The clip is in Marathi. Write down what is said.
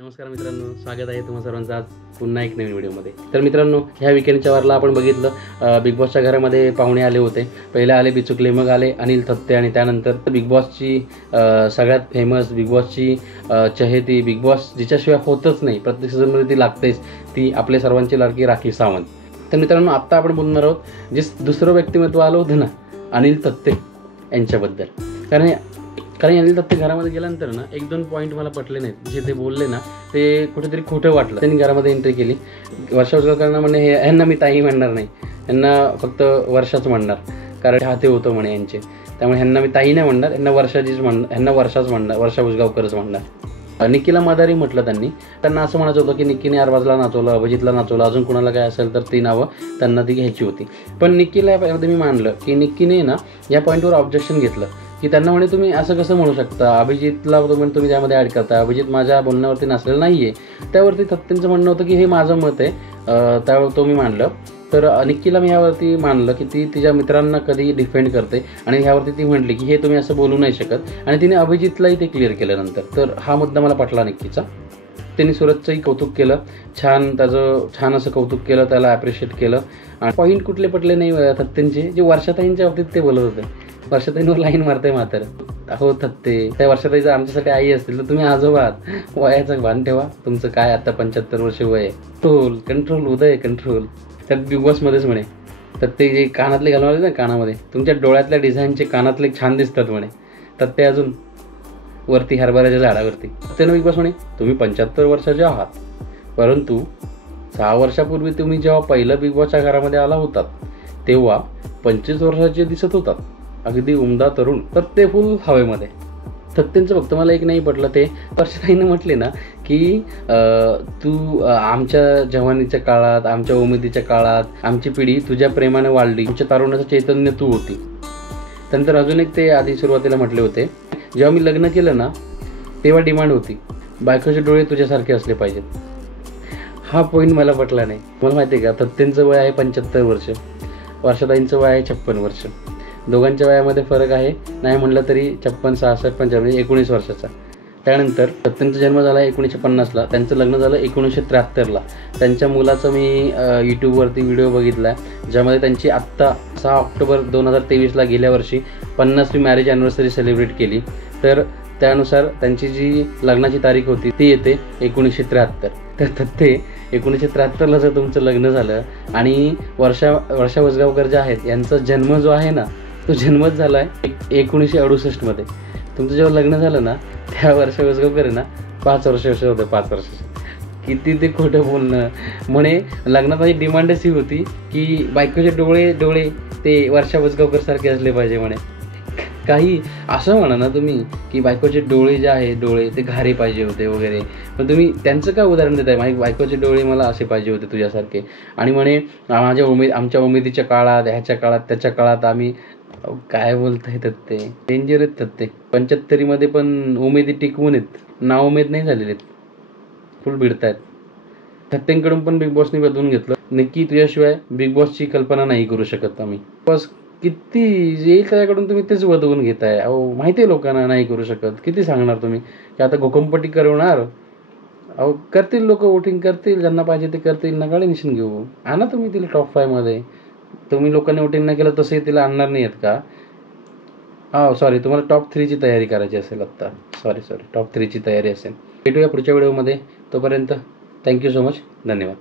नमस्कार मित्रांनो, स्वागत आहे तुम्हा सर्वांचं आज पुन्हा एक नवीन व्हिडिओमध्ये. तर मित्रांनो, ह्या विकेंडच्या वारला आपण बघितलं बिग बॉसच्या घरामध्ये पाहुणे आले होते. पहिले आले बिचुकले, मग आले अनिल थत्ते आणि त्यानंतर बिग बॉसची सगळ्यात फेमस बिग बॉसची चहेती, बिग बॉस जिच्याशिवाय होतच नाही, प्रत्येक सीझनमध्ये ती लागतेच, ती आपल्या सर्वांची लाडकी राखी सावंत. तर मित्रांनो, आत्ता आपण बोलणार आहोत जे दुसरं व्यक्तिमत्व आलं होतं ना, अनिल थत्ते यांच्याबद्दल. कारण अनिल थत्ते घरामध्ये गेल्यानंतर ना 1-2 पॉईंट मला पटले नाहीत. जे ते बोलले ना ते कुठेतरी खोटं वाटलं. त्यांनी घरामध्ये एंट्री केली. वर्षा उसगावकरांना म्हणे ह्यांना मी ताई म्हणणार नाही, यांना फक्त वर्षाच म्हणणार, कारण हाते होतं म्हणे यांचे, त्यामुळे ह्यांना मी ताई नाही म्हणणार, ह्यांना वर्षाच म्हणणार, वर्षा उसगावकरच म्हणणार. निक्कीला मदारी म्हटलं त्यांना असं म्हणायचं होतं की निक्कीने अरबाजला नाचवलं, अभिजितला नाचवलं, अजून कोणाला काय असेल तर ती नावं त्यांना ती घ्यायची होती. पण निक्कीला यामध्ये मी मानलं की निक्कीने ना या पॉईंटवर ऑब्जेक्शन घेतलं की त्यांना म्हणे तुम्ही असं कसं म्हणू शकता, अभिजितला तुम्ही त्यामध्ये ॲड करता, अभिजित माझ्या बोलण्यावरती नसलेलं नाही आहे. त्यावरती थत्तेंचं म्हणणं होतं की हे माझं मत आहे, त्यावर तो मी मानलं. तर निक्कीला मी ह्यावरती मानलं की ती तिच्या मित्रांना कधी डिफेंड करते आणि ह्यावरती ती म्हटली की हे तुम्ही असं बोलू नाही शकत, आणि तिने अभिजितलाही ते क्लिअर केलं नंतर. तर हा मुद्दा मला पटला निक्कीचा. त्यांनी सूरजचंही कौतुक केलं, छान असं कौतुक केलं, त्याला ॲप्रिशिएट केलं. आणि पॉईंट कुठले पटले नाही थत्तेंचे, जे वर्षाताईंच्या बाबतीत ते बोलत होते. वर्षाताईंवर लाईन मारते म्हातारं, अहो थत्ते, त्या वर्षाताईचं आमच्यासाठी आई असतील तर तुम्ही आजोबा आहात, वयाचं भान ठेवा. तुमचं काय आता 75 वर्ष वय आहे. कंट्रोल उदय कंट्रोल. त्यात बिग बॉसमध्येच म्हणे तर ते जे कानातले घालून आले ना कानामध्ये, तुमच्या डोळ्यातल्या डिझाईनचे कानातले छान दिसतात म्हणे. तर ते अजून वरती हरभऱ्याच्या झाडावरती. त्यानं बिग बॉस म्हणे तुम्ही 75 वर्षाचे आहात, परंतु 6 वर्षापूर्वी तुम्ही जेव्हा पहिलं बिग बॉसच्या घरामध्ये आला होतात तेव्हा 25 वर्षाचे दिसत होतात, अगदी उमदा तरुण. तर ते फुल हवेमध्ये. थत्तेंचं फक्त मला एक नाही पटलं, ते वर्षाताईनं म्हटले ना की तू आमच्या जवानीच्या काळात, आमच्या उमेदीच्या काळात आमची पिढी तुझ्या प्रेमाने वाढली, आमच्या तारुण्याचं चैतन्य तू होती. त्यानंतर अजून एक ते आधी सुरुवातीला म्हटले होते, जेव्हा मी लग्न केलं ना तेव्हा डिमांड होती बायकोचे डोळे तुझ्यासारखे असले पाहिजेत. हा पॉईंट मला पटला नाही. मला माहिती आहे का, थत्तेंचं वय आहे 75 वर्ष, वर्षाताईंचं वय आहे 56 वर्ष. दोघांच्या वयामध्ये फरक आहे, नाही म्हटलं तरी 56, 66, 55, 19 वर्षाचा. त्यानंतर थत्तेंचा जन्म झाला 1950ला, त्यांचं लग्न झालं 1973ला. त्यांच्या मुलाचं मी यूट्यूबवरती व्हिडिओ बघितला आहे, ज्यामध्ये त्यांची आत्ता 6 ऑक्टोबर 2023ला गेल्या वर्षी 50वी मॅरेज ॲनिव्हर्सरी सेलिब्रेट केली. तर त्यानुसार त्यांची जी लग्नाची तारीख होती ती येते 1973. तर थत्ते 1973ला जर तुमचं लग्न झालं आणि वर्षा उसगावकर ज्या आहेत यांचा जन्म जो आहे ना तो जन्मच झाला आहे 1968मध्ये. तुमचं जेव्हा लग्न झालं ना त्या वर्षा उसगावकर आहे ना 5 वर्षाचे होते, 5 वर्षाचे. किती ते खोटं बोलणं. म्हणे लग्नात माझी डिमांडच ही होती की बायकोचे डोळे ते वर्षा उसगावकर सारखे असले पाहिजे म्हणे. काही असं म्हणा ना तुम्ही की बायकोचे डोळे जे आहे ते घारे पाहिजे होते वगैरे, पण तुम्ही त्यांचं काय उदाहरण देताय, माझी बायकोचे डोळे मला असे पाहिजे होते तुझ्यासारखे. आणि म्हणे आमच्या उमेदीच्या काळात, ह्याच्या काळात, त्याच्या काळात आम्ही. काय बोलता येतात ते, डेंजर आहेत ते. 75मध्ये पण उमेदी टिकवून आहेत, ना उमेद नाही झालेले आहेत, फुल भिडतायत. थत्तेंकडून पण बिग बॉसने बदलून घेतलं. नक्की तुझ्याशिवाय बिग बॉसची कल्पना नाही करू शकत आम्ही. बस किती येईल त्याच्याकडून तुम्ही तेच बदलून घेताय. अहो माहिती आहे लोकांना नाही करू शकत, किती सांगणार तुम्ही की आता घोकंपट्टी करवणार. अहो करतील लोक, वोटिंग करतील, ज्यांना पाहिजे ते करतील, नकाळे निशाण घेऊ. आणा तुम्ही तिला टॉप 5 मध्ये. तुम्ही लोकांनी वोटिंग नाही केलं तसंही तिला आणणार नाही आहेत का? सॉरी, तुम्हाला टॉप 3ची तयारी करायची असेल आत्ता. सॉरी टॉप 3ची तयारी असेल. भेटूया पुढच्या व्हिडिओमध्ये. तोपर्यंत थँक्यू सो मच. धन्यवाद.